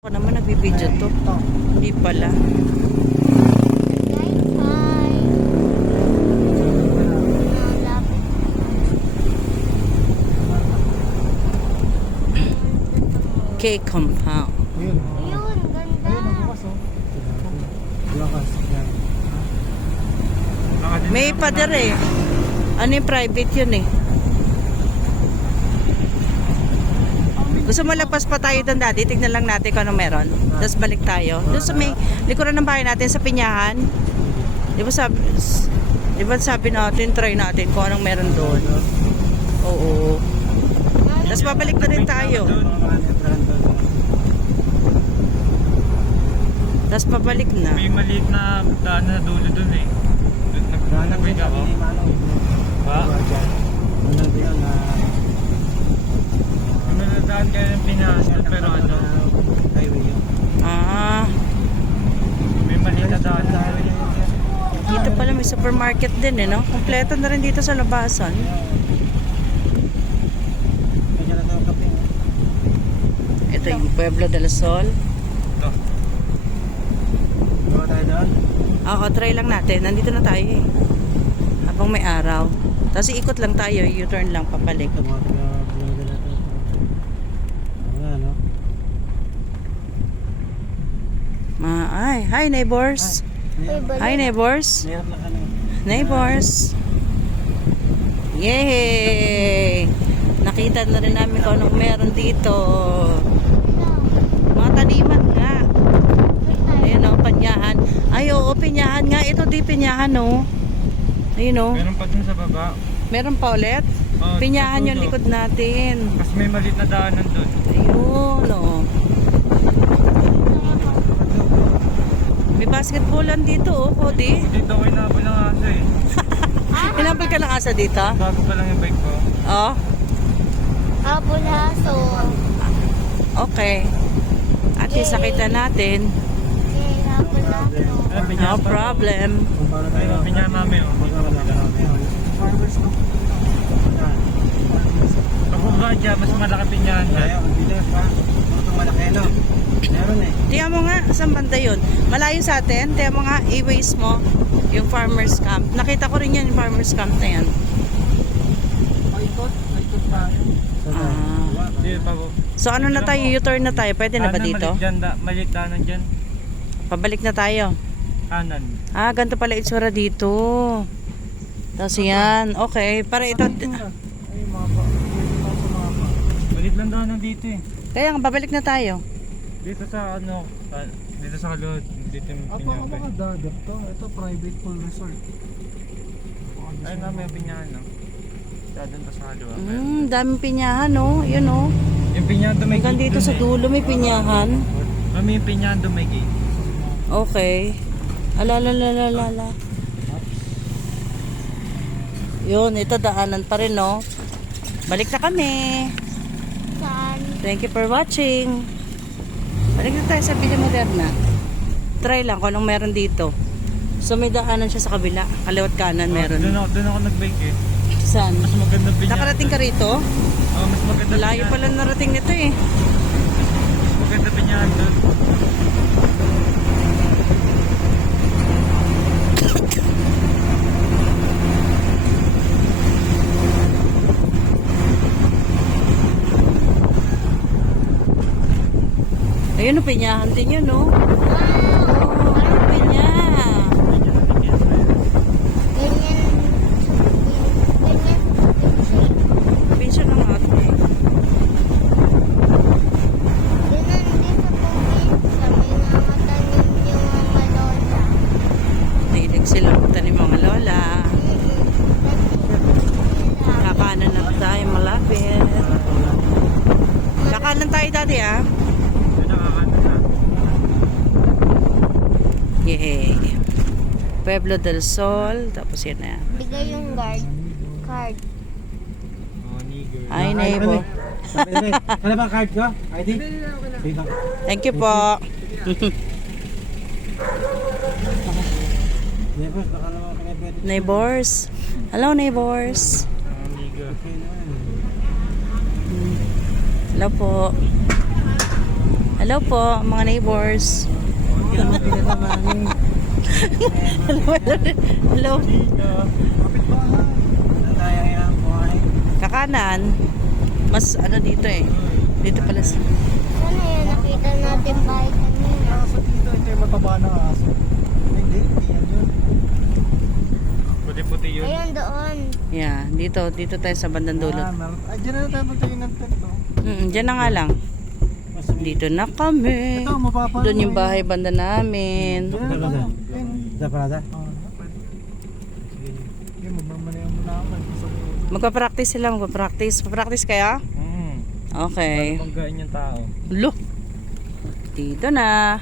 Ako naman nagbibideo to. Hindi pala. K compound. Ayun, Ayun, ganda. bukas oh. Lakas. Yan. May pader eh. Ano yung private yun eh. Gusto mo lagpas pa tayo doon dati? Tignan lang natin kung anong meron. Tapos balik tayo. Doon sa may likuran ng bahay natin sa Pinyahan. Di ba sabi natin, try natin kung anong meron doon. Oo. Tapos babalik na rin tayo. Tapos pabalik na. May maliit na daan na dulo dun eh. Nagbay ka ako. Ha? May nadaan kayo ng pinasal pero ano? Ah, May maliit na daan na dito pala may supermarket din eh, no? Kompleto na rin dito sa labasan. Ito yung Pueblo del Sol. Ito. Oo, try lang natin. Nandito na tayo eh. Habang may araw. Tapos ikot lang tayo, U-turn lang papalik. Ay, hi neighbors. Hi neighbors. Neighbors. Yay! Nakita na rin namin kung anong meron dito. Mga taniman nga. Ayun o, Pinyahan. Ay, oo, Pinyahan nga. Ito di Pinyahan o. Ayun o. Meron pa dun sa baba. Meron pa ulit? Oh, Pinyahan sa yung dulo. likod natin. Kasi may maliit na daanan dun. Ayun o. May basketballan dito o, Cody. Dito ako inabol ng aso eh. Hinabal ka ng asa dito? Bago pa lang yung bike ko. Oh, Apulaso. okay. At least nakita natin. Okay, apulaso. Ano, No pinyahan pa? problem. Ayun, pinyahan mami oh. Pagbuka dyan, mas malaki pinyahan dyan. Tiyan mo nga, saan banda yun? Malayo sa atin. Tiyan mo nga, i-waste mo yung farmer's camp. Nakita ko rin yan, yung farmer's camp na yan. Ah. Dito pa po. So ano na tayo, U-turn na tayo. Pwede na ba dito? Maliit daanan dyan. Pabalik na tayo. Kanan. Ah, ganito pala itsura dito. Tapos yan, okay. Para ito, Maliit lang daanan dito eh. kaya nga, babalik na tayo. Dito sa ano, dito sa kalod, dito yung pinyahan pa. dagat to. Ito private pool resort. Ay na may pinyahan no. Doon pa sa kaliwa. Daming Pinyahan, no? Yun, no? Yung pinyahan doon may Hanggang gate dito dun sa eh. dulo may Pinyahan. Mami yung pinyahan doon may gate. Okay. Alalalalala. Yun, ito daanan pa rin, no? Balik na kami. Saan? Thank you for watching. Balik na tayo sa Villa Moderna. Try lang kung anong meron dito. So may daanan siya sa kabila. Kaliwat kanan meron. Doon ako nag-bike eh. Saan? Mas maganda pinyahan. Nakarating ka rito? Oh, mas maganda Layo pala narating nito eh. Mas maganda pinyahan doon. Ayun, no, Pinyahan din yun, no? Oh, Pinya. Ganyan. Ganyan. Pinsya ng ate. Ganyan din sa probinsya. May namatanim yung mga lola. Nahilig sila magtanim mga lola. Kakanan na tayo malapit. Kakanan tayo dati, ah. Doon nakakano na. Yay. Pueblo del Sol. Tapos yan na. Bigay yung card. Oh, nigger. Hi, neighbor. Ano ba card ko? ID? Sige. Thank you po. Neighbors, baka naman pwede. Neighbors. Hello, neighbors. Oh, nigger. Hello po. Hello. Hello po, mga neighbors. Hello. Kakanan. Mas ano dito eh. Dito pala sa... Ano yun? Nakita natin bahay kanina. Ito yung mataba ng aso. Hindi yan yun. Puti-puti yun. Ayun doon. Yeah, dito tayo sa bandang dulo. Ay, dyan na tayo magtayin ng tent, no? Diyan na nga lang. Dito na kami. Ito, mapapa. Doon yung bahay banda namin. Dyan na tayo. Sa parada? Sige, magmamalayan mo na ako. Magpa-practice sila, magpa-practice. Pa-practice kaya? Okay. Banggain yung tao. Look. Dito na.